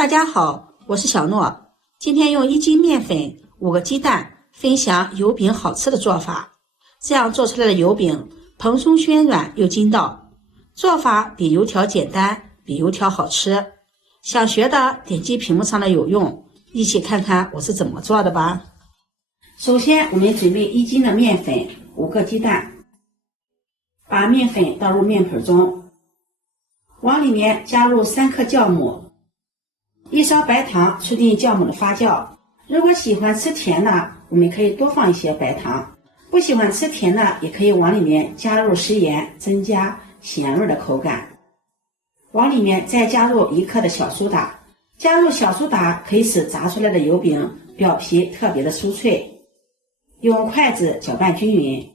大家好，我是小諾。今天用1斤麵粉、5個雞蛋，分享油餅好吃的做法。這樣做出來的油餅蓬鬆暄軟又筋道，做法比油條簡單，比油條好吃。想學的點擊屏幕上的有用，一起看看我是怎麼做的吧。首先我們準備1斤的麵粉、5個雞蛋，把麵粉倒入麵盆中，往裡面加入3克酵母、1勺白糖，促進酵母的發酵。如果喜歡吃甜的，我們可以多放一些白糖；不喜歡吃甜的，也可以往裡面加入食鹽，增加鹹味的口感。往裡面再加入1克的小蘇打，加入小蘇打可以使炸出来的油餅表皮特別的酥脆。用筷子攪拌均勻。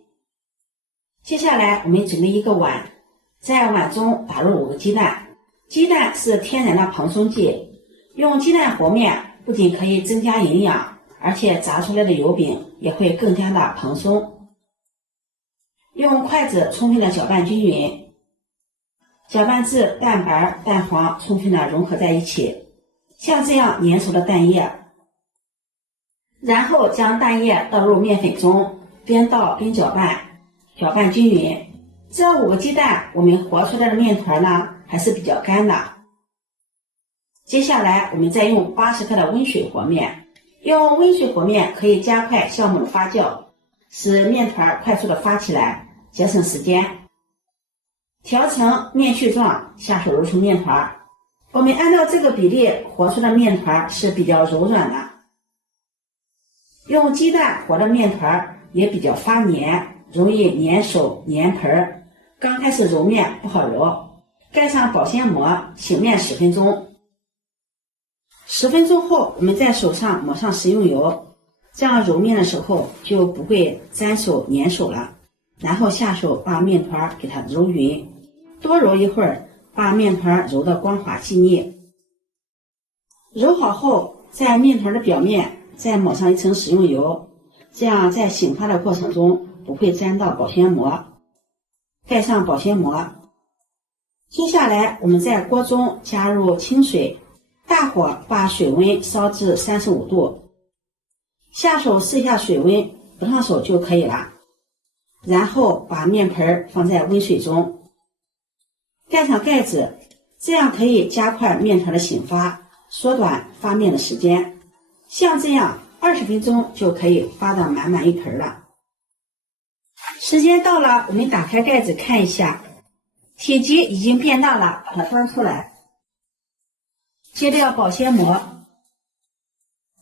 接下來我們準備一個碗，在碗中打入5個雞蛋。雞蛋是天然的蓬鬆劑，用雞蛋和面不僅可以增加營養，而且炸出來的油餅也會更加的蓬鬆。用筷子充分的攪拌均勻，攪拌至蛋白、蛋黃充分的融合在一起，像這樣粘稠的蛋液。然後將蛋液倒入麵粉中，邊倒邊攪拌，攪拌均勻。這5個雞蛋我們和出來的麵团呢還是比較乾的。接下來我們再用80克的溫水和面，用溫水和面可以加快酵母的發酵，使面团快速的发起來，節省時間。調成面絮狀，下手揉成面团。我們按照這個比例和出的面团是比較柔軟的。用雞蛋和的面团也比較發黏，容易粘手粘盆。剛開始揉面不好揉，蓋上保鮮膜，醒面10分鐘。10分鐘後，我們在手上抹上食用油，這樣揉面的時候就不會粘手粘手了。然後下手把面团給它揉勻，多揉一會兒，把面团揉得光滑細膩。揉好後，在面团的表面再抹上一層食用油，這樣在醒發的過程中不會沾到保鮮膜。蓋上保鮮膜。接下來我們在鍋中加入清水，大火把水溫燒至35度，下手試一下水溫，不燙手就可以了。然後把面盆放在溫水中，蓋上蓋子，這樣可以加快面團的醒發，縮短發面的時間。像這樣20分鐘就可以發得滿滿一盆了。時間到了，我們打開蓋子看一下，體積已經變大了，把它端出來，揭掉保鮮膜，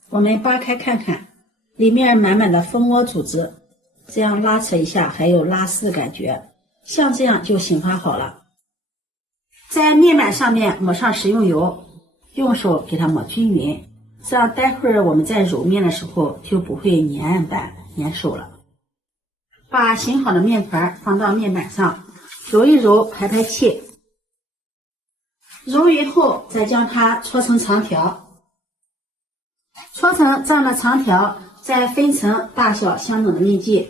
我們扒開看看，裡面滿滿的蜂窩組織，這樣拉扯一下還有拉絲的感覺，像這樣就醒發好了。在面板上面抹上食用油，用手給它抹均勻，這樣待會兒我們在揉面的時候就不會粘案板粘手了。把醒好的面团放到面板上，揉一揉，排排气。揉匀後，再将它搓成長條。搓成這樣的長條，再分成大小相等的面劑。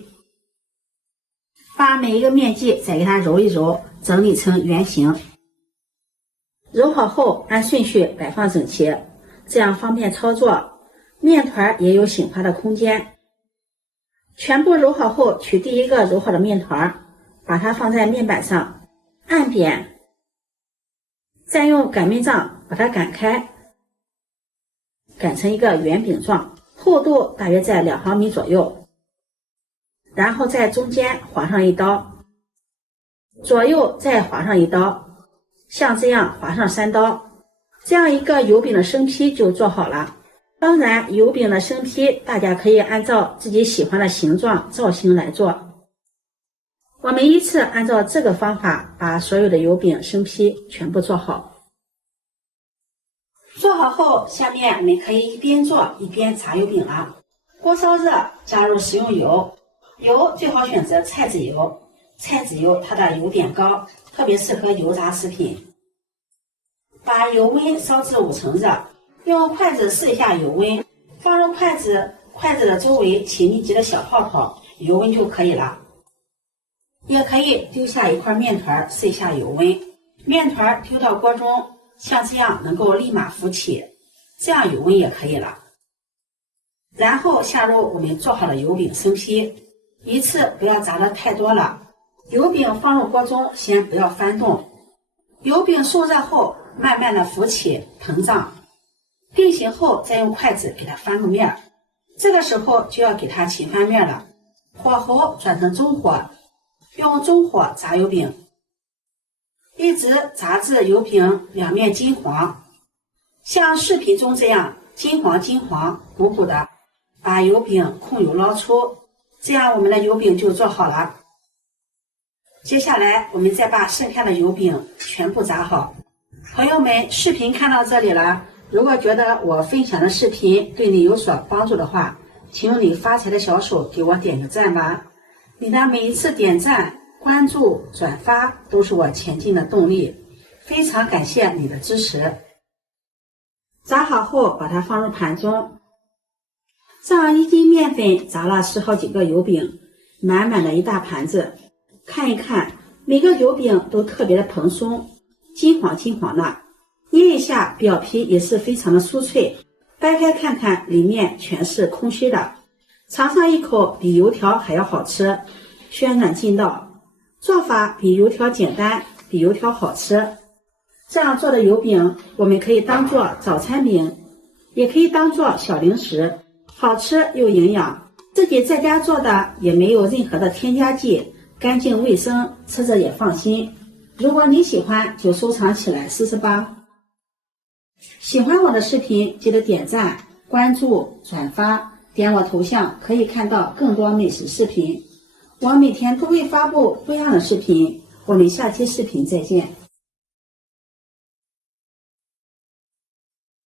把每一個面劑再給它揉一揉，整理成圓形。揉好後，按順序擺放整齊，這樣方便操作。面团也有醒發的空間。全部揉好後，取第一個揉好的面團，把它放在面板上，按扁，再用擀面杖把它擀開，擀成一個圓餅狀，厚度大約在2毫米左右。然後在中間劃上一刀，左右再劃上一刀，像這樣劃上3刀，這樣一個油餅的生坯就做好了。當然，油餅的生坯大家可以按照自己喜歡的形狀、造型來做。我們依次按照這個方法把所有的油餅生坯全部做好。做好後，下面我們可以一邊做一邊炸油餅了。鍋燒熱，加入食用油，油最好選擇菜籽油。菜籽油它的油點高，特別適合油炸食品。把油溫燒至5成熱。用筷子試一下油溫，放入筷子的周圍起密集的小泡泡，油溫就可以了。也可以丟下一塊面团試一下油溫，面团丢到鍋中，像這樣能夠立馬浮起，這樣油温也可以了。然後下入我们做好的油饼生坯，一次不要炸得太多了。油饼放入锅中，先不要翻动。油饼受热后，慢慢的浮起膨脹。定型后，再用筷子给它翻个面。这個時候就要給它起翻面了，火候轉成中火，用中火炸油餅，一直炸至油餅兩面金黃，像視頻中這樣金黃金黃鼓鼓的，把油餅控油撈出，這樣我們的油餅就做好了。接下來我們再把剩下的油餅全部炸好。朋友們，視頻看到這裡了，如果覺得我分享的視頻對你有所幫助的話，請用你發財的小手給我點個讚吧。你的每一次點讚、關注、轉發都是我前進的動力，非常感謝你的支持。炸好後，把它放入盤中，上1斤麵粉炸了10好幾個油餅，滿滿的一大盤子。看一看，每個油餅都特別的蓬鬆，金黃金黃的，捏一下表皮也是非常的酥脆，掰開看看，裡面全是空虛的，嘗上一口比油條還要好吃，鮮軟勁道。做法比油條簡單，比油條好吃。這樣做的油餅，我們可以當做早餐餅，也可以當做小零食，好吃又營養。自己在家做的也沒有任何的添加劑，乾淨衛生，吃着也放心。如果你喜歡，就收藏起來試試吧。喜歡我的視頻，記得點讚、關注、轉發，點我頭像可以看到更多美食視頻。我每天都會發布不一樣的視頻，我們下期視頻再見。